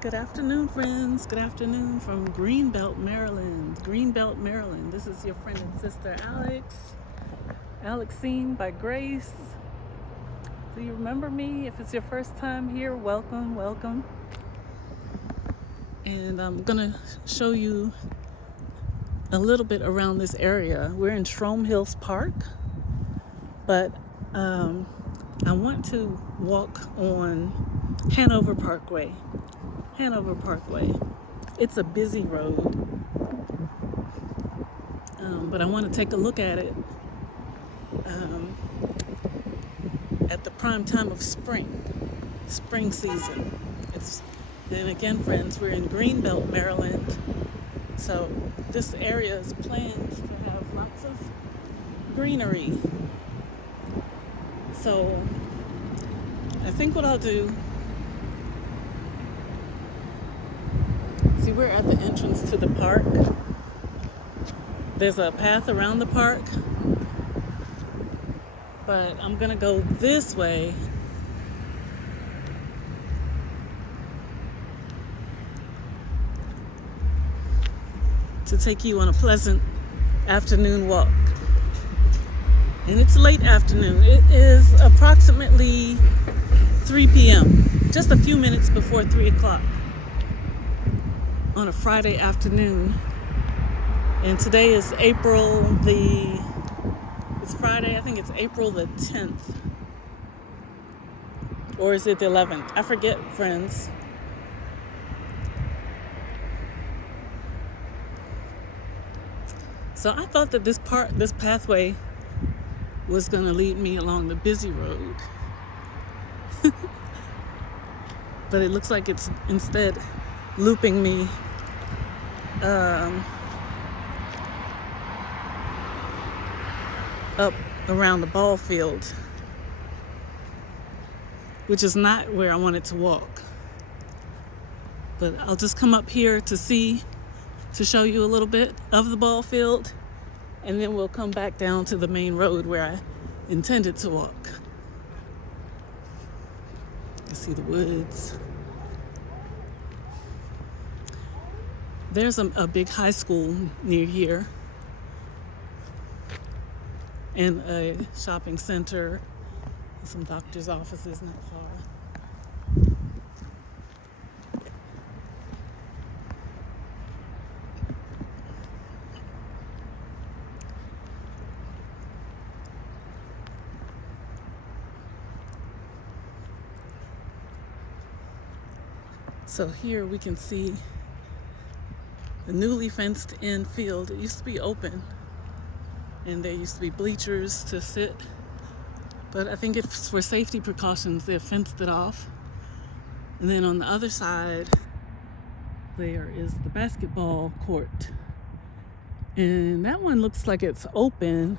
Good afternoon, friends. Good afternoon from Greenbelt, Maryland. Greenbelt, Maryland. This is your friend and sister, Alexine by Grace. Do you remember me? If it's your first time here, welcome, welcome. And I'm gonna show you a little bit around this area. We're in Strom Hills Park, but I want to walk on Hanover Parkway. It's a busy road, but I want to take a look at it at the prime time of spring season. And again, friends, we're in Greenbelt, Maryland, so this area is planned to have lots of greenery. So I think what I'll do, see, we're at the entrance to the park. There's a path around the park, but I'm gonna go this way to take you on a pleasant afternoon walk. And it's late afternoon. It is approximately 3 p.m., just a few minutes before 3 o'clock on a Friday afternoon. And today is it's Friday, I think it's April the 10th. Or is it the 11th? I forget, friends. So I thought that this pathway was going to lead me along the busy road. But it looks like it's instead looping me up around the ball field, which is not where I wanted to walk. But I'll just come up here to show you a little bit of the ball field, and then we'll come back down to the main road where I intended to walk. You see the woods. There's a big high school near here, and a shopping center, and some doctor's offices not far. So here we can see the newly fenced in field. It used to be open, and there used to be bleachers to sit, but I think it's for safety precautions they've fenced it off. And then on the other side there is the basketball court, and that one looks like it's open.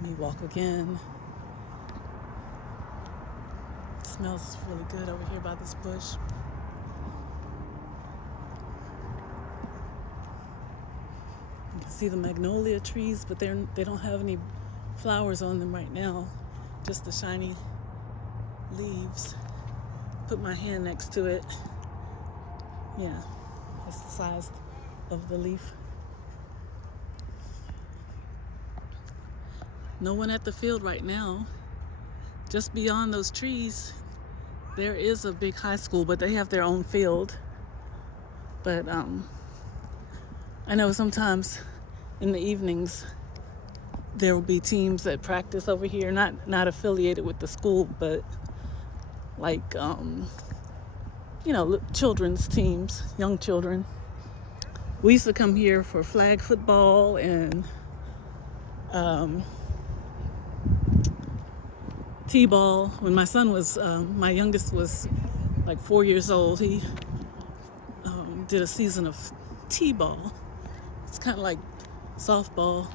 Let me walk again. It smells really good over here by this bush. You can see the magnolia trees, but they don't have any flowers on them right now, just the shiny leaves. Put my hand next to it. Yeah, that's the size of the leaf. No one at the field right now. Just beyond those trees, there is a big high school, but they have their own field. But I know sometimes in the evenings there will be teams that practice over here, not affiliated with the school, but like children's teams, young children. We used to come here for flag football and t-ball. When my son was, my youngest was like 4 years old, he did a season of t-ball. It's kind of like softball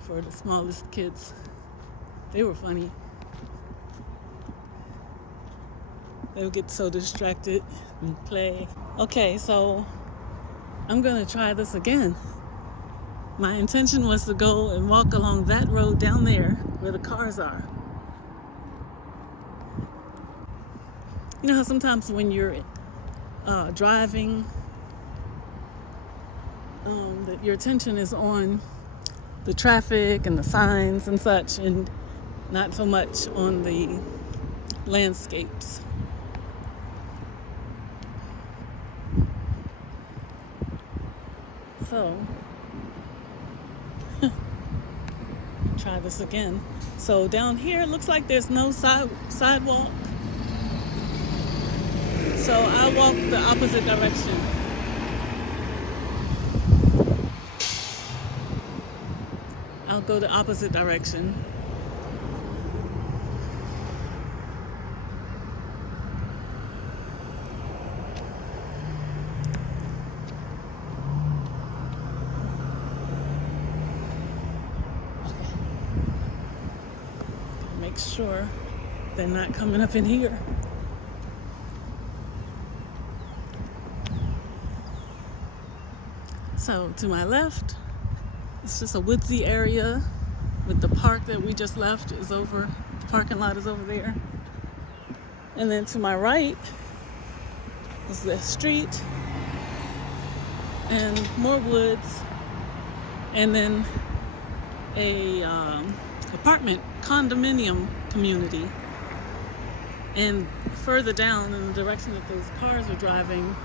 for the smallest kids. They were funny. They would get so distracted and play. Okay, so I'm gonna try this again. My intention was to go and walk along that road down there where the cars are. You know how sometimes when you're driving, that your attention is on the traffic and the signs and such, and not so much on the landscapes. So, try this again. So down here, it looks like there's no sidewalk. So I'll walk the opposite direction. I'll go the opposite direction. Make sure they're not coming up in here. So to my left, it's just a woodsy area with the park that we just left is over, the parking lot is over there. And then to my right is the street and more woods, and then a apartment condominium community. And further down in the direction that those cars are driving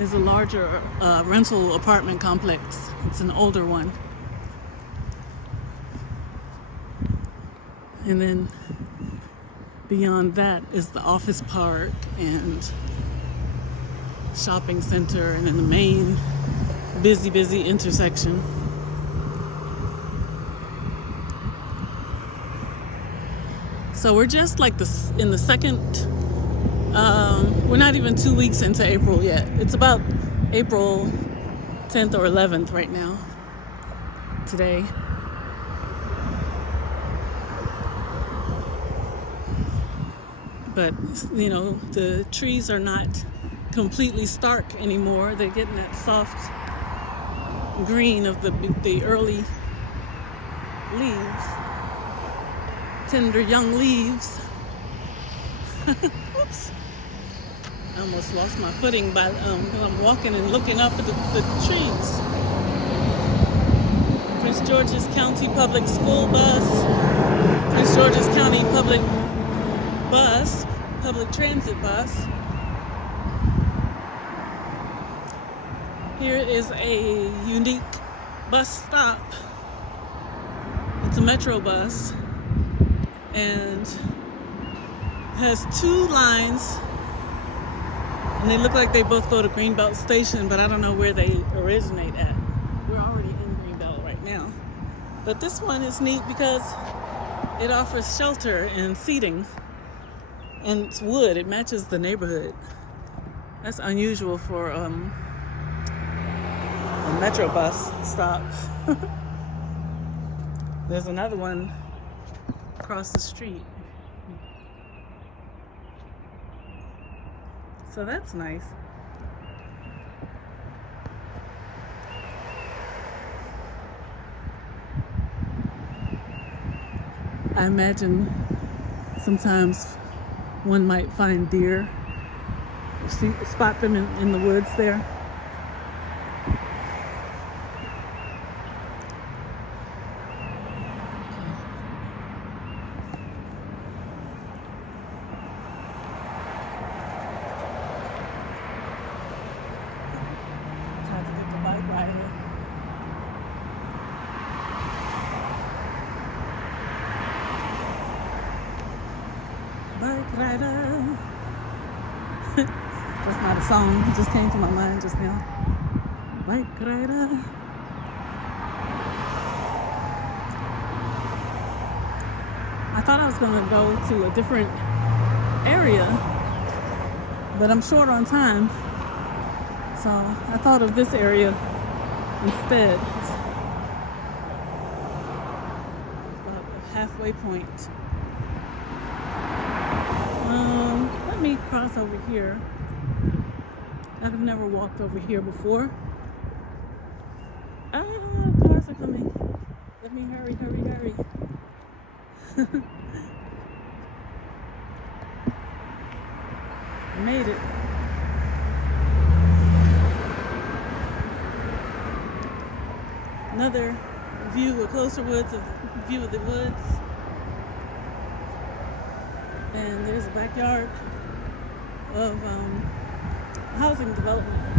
is a larger rental apartment complex. It's an older one. And then beyond that is the office park and shopping center, and then the main busy intersection. So we're just like in the second, we're not even 2 weeks into April yet. It's about April 10th or 11th right now, today. But, you know, the trees are not completely stark anymore. They're getting that soft green of the early leaves. Tender young leaves. Oops. I almost lost my footing by because I'm walking and looking up at the trees. Prince George's County Public School bus. Prince George's County Public bus. Public transit bus. Here is a unique bus stop. It's a metro bus. And has two lines, and they look like they both go to Greenbelt station, but I don't know where they originate at. We're already in Greenbelt right now. But this one is neat because it offers shelter and seating, and it's wood. It matches the neighborhood. That's unusual for a metro bus stop. There's another one across the street. So that's nice. I imagine sometimes one might find deer, spot them in the woods there. Bike rider. That's not a song. It just came to my mind just now. Bike rider. I thought I was going to go to a different area, but I'm short on time. So I thought of this area instead. It's about a halfway point. Let me cross over here. I've never walked over here before. Made it. Another view, a closer view of the woods. And there's a backyard of housing development.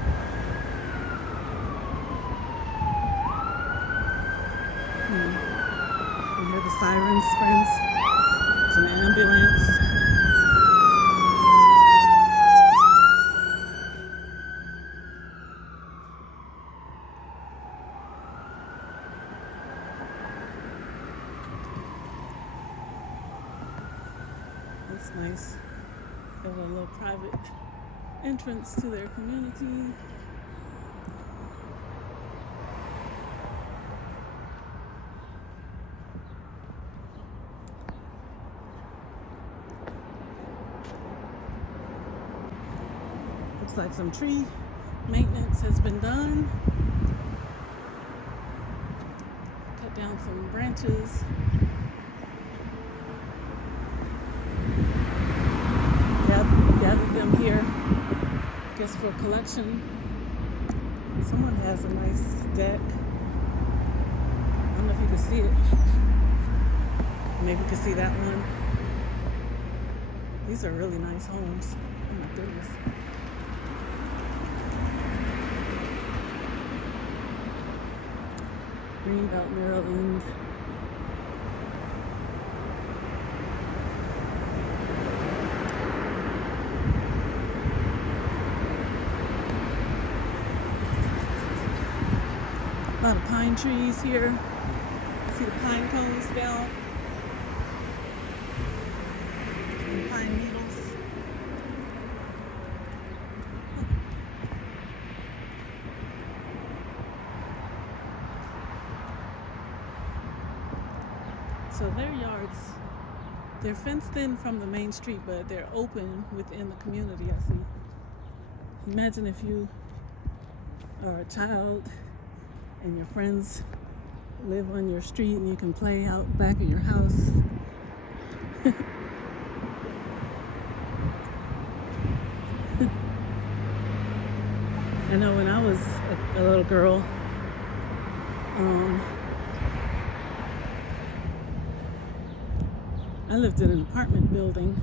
You hear the sirens, friends. It's an ambulance. That's nice. Got a little private entrance to their community. Looks like some tree maintenance has been done. Cut down some branches. Gathered them here, I guess for collection. Someone has a nice deck. I don't know if you can see it. Maybe you can see that one. These are really nice homes. Oh my goodness. Greenbelt, Maryland. A lot of pine trees here. See the pine cones down. And pine needles. So their yards, they're fenced in from the main street, but they're open within the community, I see. Imagine if you are a child and your friends live on your street and you can play out back of your house. I know when I was a little girl, I lived in an apartment building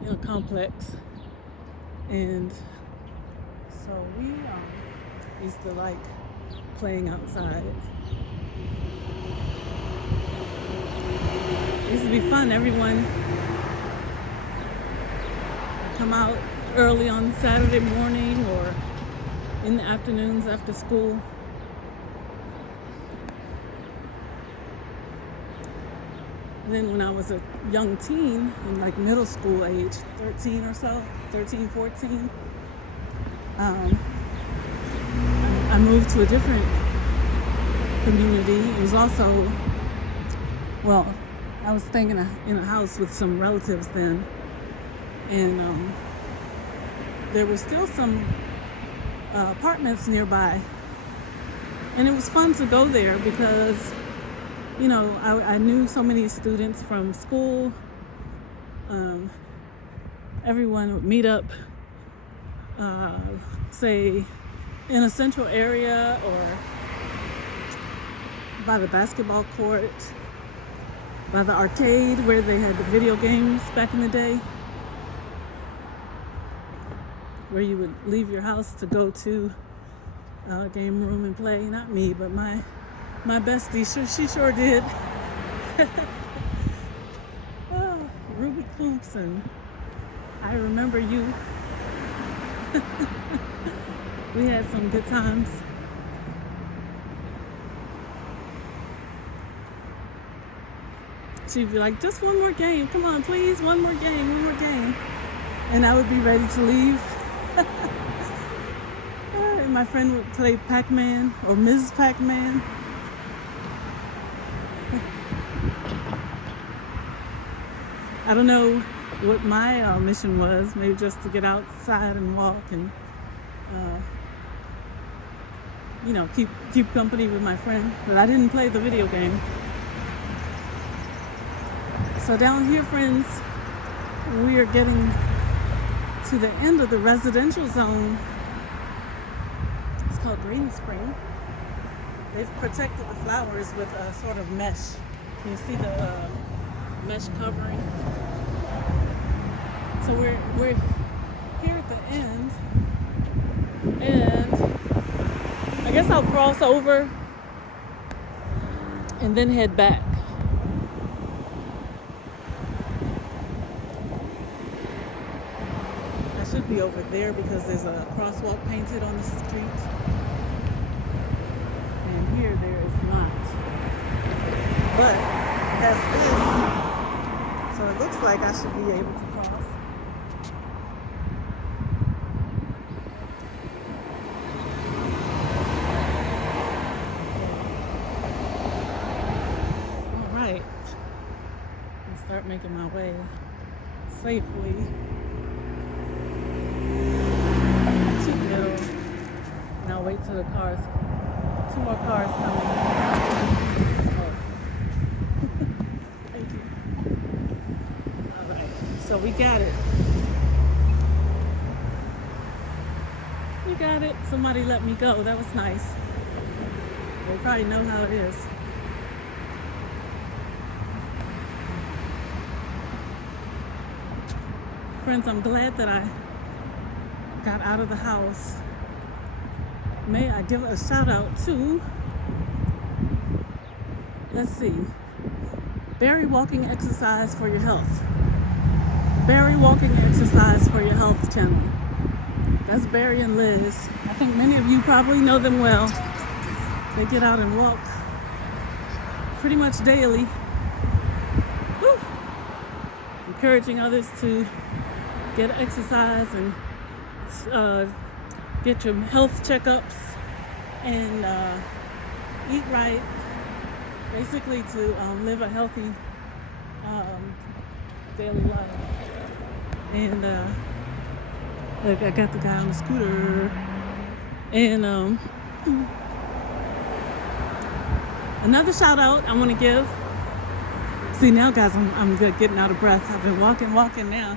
in a complex, and so we used to like playing outside. It used to be fun. Everyone would come out early on Saturday morning or in the afternoons after school. And then when I was a young teen, in like middle school age, 13 or so, 13, 14, I moved to a different community. It was also, well, I was staying in a house with some relatives then, and there were still some apartments nearby, and it was fun to go there because, you know, I knew so many students from school. Everyone would meet up, say, in a central area or by the basketball court, by the arcade where they had the video games back in the day, where you would leave your house to go to a game room and play. Not me, but my bestie, she sure did. Oh, Ruby Thompson, I remember you. We had some good times. She'd be like, just one more game. Come on, please, one more game, one more game. And I would be ready to leave. And my friend would play Pac-Man or Ms. Pac-Man. I don't know what my mission was, maybe just to get outside and walk and you know, keep company with my friend. But I didn't play the video game. So down here, friends, we are getting to the end of the residential zone. It's called Greenspring. They've protected the flowers with a sort of mesh. Can you see the mesh covering? So we're here at the end, and I guess I'll cross over and then head back. I should be over there because there's a crosswalk painted on the street. And here there is not. But that's this. So it looks like I should be able to cross. Start making my way safely to the middle. And I'll wait till the cars, 2 more cars coming. Oh. Thank you. All right, so we got it. We got it. Somebody let me go. That was nice. They probably know how it is. Friends, I'm glad that I got out of the house. May I give a shout out to, let's see, Barry Walking Exercise for Your Health. Barry Walking Exercise for Your Health channel. That's Barry and Liz. I think many of you probably know them well. They get out and walk pretty much daily. Woo! Encouraging others to get exercise and get your health checkups and eat right. Basically to live a healthy daily life. And look, I got the guy on the scooter. And another shout out I want to give. See now, guys, I'm good getting out of breath. I've been walking now.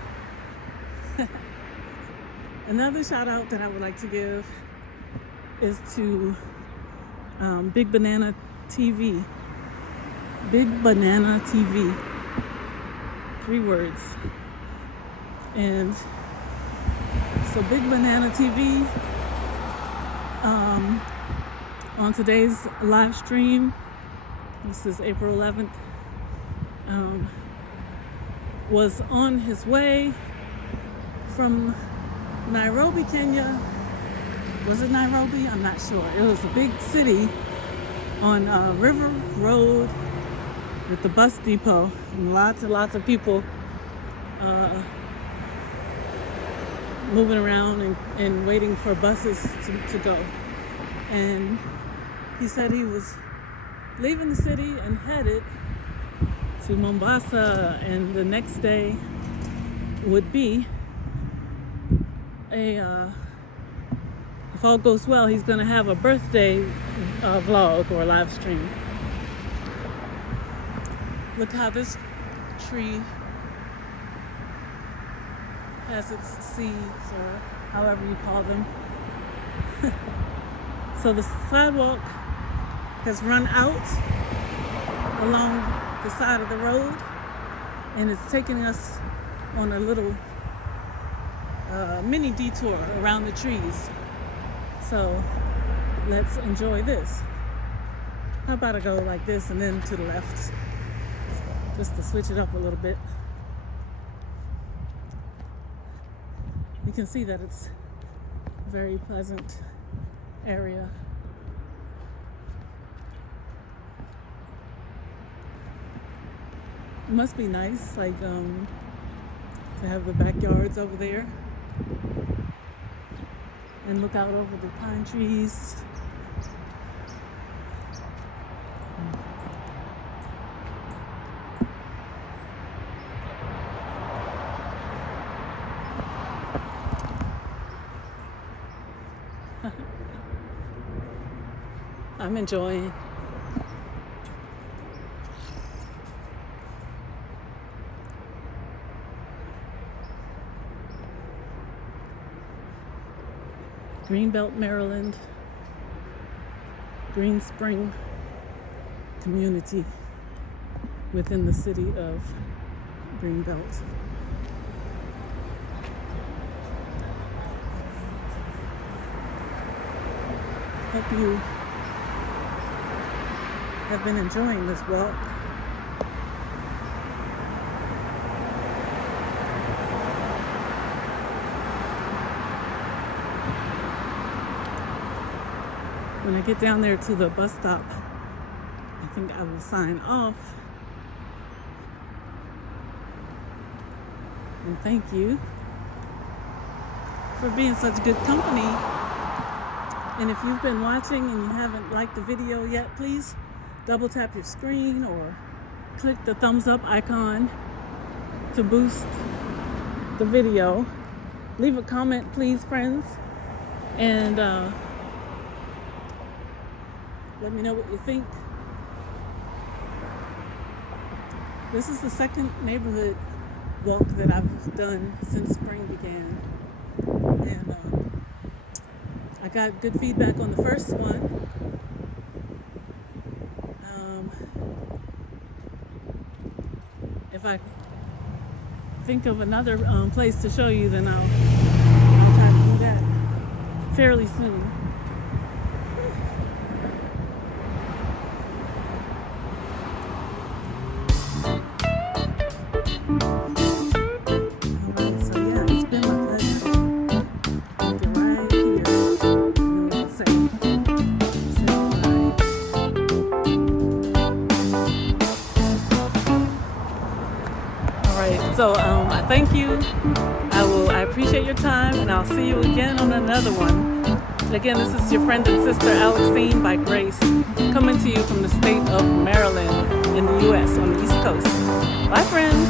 Another shout out that I would like to give is to Big Banana TV. Big Banana TV. 3 words. And so Big Banana TV, on today's live stream, this is April 11th, was on his way from Nairobi, Kenya. Was it Nairobi? I'm not sure. It was a big city on River Road with the bus depot and lots of people moving around and waiting for buses to go. And he said he was leaving the city and headed to Mombasa, and the next day would be if all goes well, he's going to have a birthday vlog or live stream. Look how this tree has its seeds, or however you call them. So the sidewalk has run out along the side of the road, and it's taking us on a little mini detour around the trees. So let's enjoy this. How about I go like this and then to the left, just to switch it up a little bit. You can see that it's a very pleasant area. It must be nice, like to have the backyards over there and look out over the pine trees. I'm enjoying. Greenbelt, Maryland, Greenspring community within the city of Greenbelt. Hope you have been enjoying this walk. When I get down there to the bus stop, I think I will sign off. And thank you for being such good company. And if you've been watching and you haven't liked the video yet, please double tap your screen or click the thumbs up icon to boost the video. Leave a comment, please, friends. And let me know what you think. This is the second neighborhood walk that I've done since spring began. And I got good feedback on the first one. If I think of another place to show you, then I'll try to do that fairly soon. So I thank you. I appreciate your time, and I'll see you again on another one. Again, this is your friend and sister Alexine by Grace, coming to you from the state of Maryland in the U.S. on the East Coast. Bye, friends.